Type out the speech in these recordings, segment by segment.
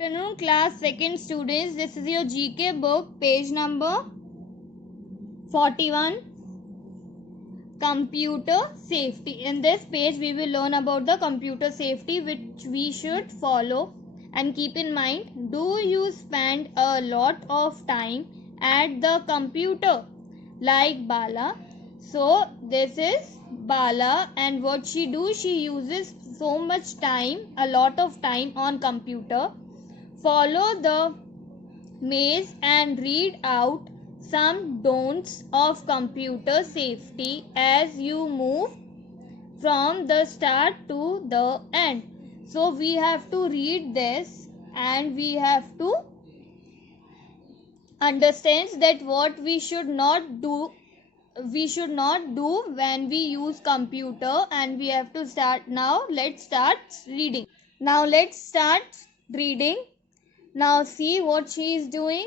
Afternoon class, second students. This is your GK book, page number 41, computer safety. In this page, we will learn about the computer safety which we should follow. And keep in mind, do you spend a lot of time at the computer like Bala? So this is Bala, and what she do, she uses so much time, a lot of time on computer. Follow the maze and read out some don'ts of computer safety as you move from the start to the end. So we have to read this and we have to understand that what we should not do when we use computer, and we have to start now. Let's start reading. Now see what she is doing.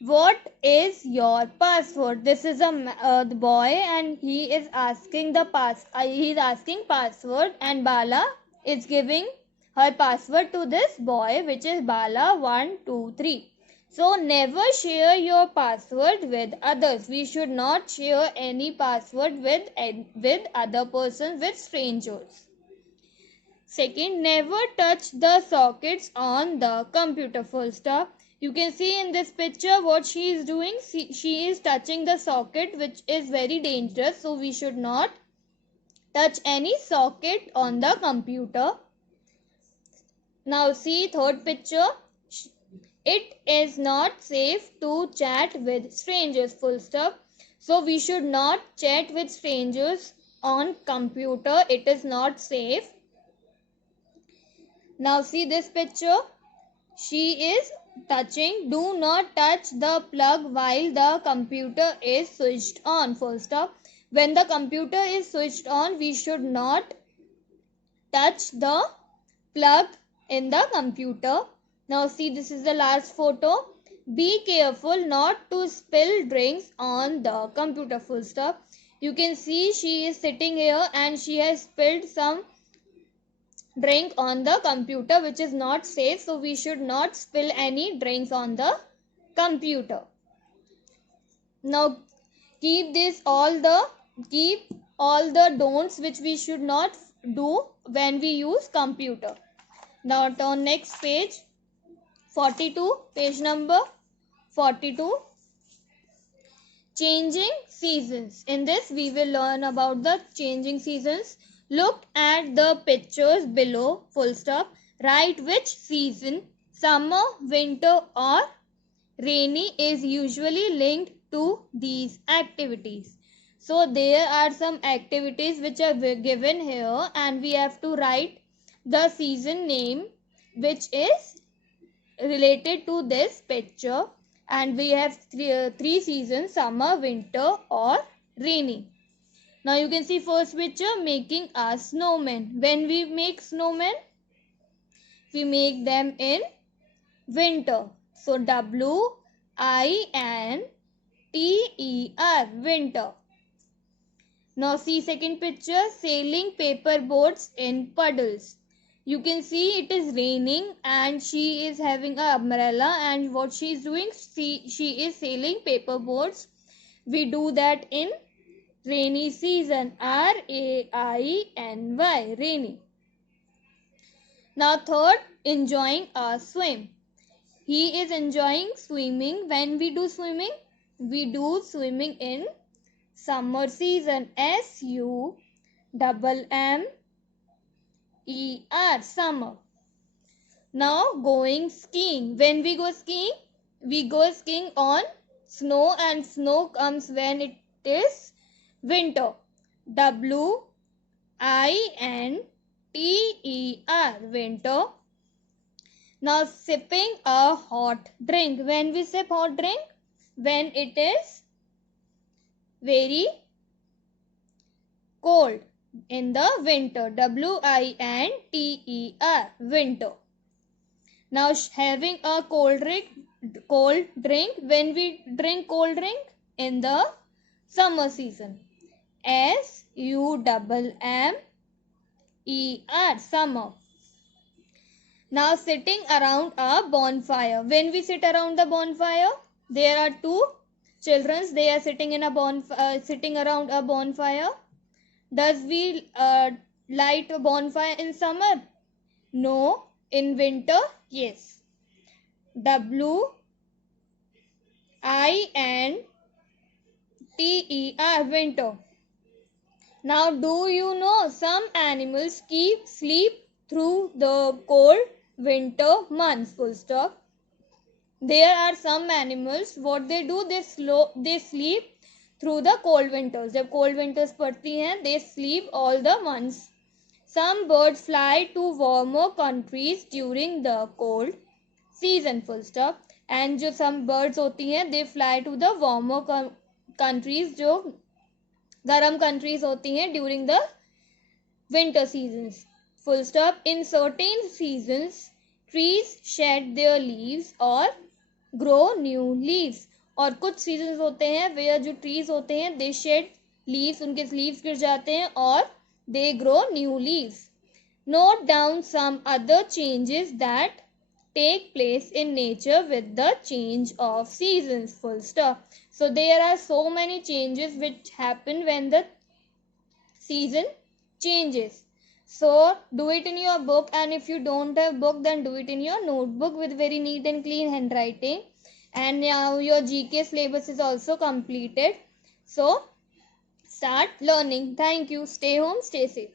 What is your password? This is a boy and he is asking password, and Bala is giving her password to this boy, which is Bala 123. So never share your password with others. We should not share any password with other persons, with strangers. Second, never touch the sockets on the computer. Full stop. You can see in this picture what she is doing. She is touching the socket, which is very dangerous. So we should not touch any socket on the computer. Now see third picture. It is not safe to chat with strangers. Full stop. So we should not chat with strangers on computer. It is not safe. Now see this picture. She is touching. Do not touch the plug while the computer is switched on. Full stop. When the computer is switched on, we should not touch the plug in the computer. Now see, this is the last photo. Be careful not to spill drinks on the computer. Full stop. You can see she is sitting here and she has spilled some drink on the computer, which is not safe. So we should not spill any drinks on the computer. Now keep all the don'ts which we should not do when we use computer. Now turn next page, 42, page number 42, changing seasons. In this we will learn about the changing seasons. Look at the pictures below. Full stop. Write which season, summer, winter or rainy, is usually linked to these activities. So there are some activities which are given here, and we have to write the season name which is related to this picture, and we have three seasons: summer, winter or rainy. Now you can see first picture, making a snowman. When we make snowman, we make them in winter. So WINTER, winter. Now see second picture, sailing paper boats in puddles. You can see it is raining and she is having an umbrella, and what she is doing, she is sailing paper boats. We do that in rainy season. RAINY, rainy. Now third, enjoying a swim. He is enjoying swimming. When we do swimming in summer season. SUMMER, summer. Now going skiing. When we go skiing on snow, and snow comes when it is winter. WINTER, winter. Now sipping a hot drink. When we sip hot drink, when it is very cold in the winter. WINTER, winter. Now having a cold drink. When we drink cold drink in the summer season. SUMMER, summer. Now sitting around a bonfire. When we sit around the bonfire, there are two children. They are sitting in a sitting around a bonfire. Does we light a bonfire in summer? No. In winter? Yes. winter. Winter. Now, do you know some animals sleep through the cold winter months? Full stop. There are some animals, what they do, they sleep through the cold winters. जब cold winters पड़ती हैं, they sleep all the months. Some birds fly to warmer countries during the cold season. Full stop. And जो some birds होती हैं, they fly to the warmer countries, जो गर्म countries होती हैं during the winter seasons. Full stop. In certain seasons, trees shed their leaves or grow new leaves. और कुछ seasons होते हैं where जो trees होते हैं they shed leaves, उनके leaves गिर जाते हैं और they grow new leaves. Note down some other changes that take place in nature with the change of seasons. Full stop. So there are so many changes which happen when the season changes. So do it in your book, and if you don't have book, then do it in your notebook with very neat and clean handwriting. And now your GK syllabus is also completed. So start learning. Thank you. Stay home, stay safe.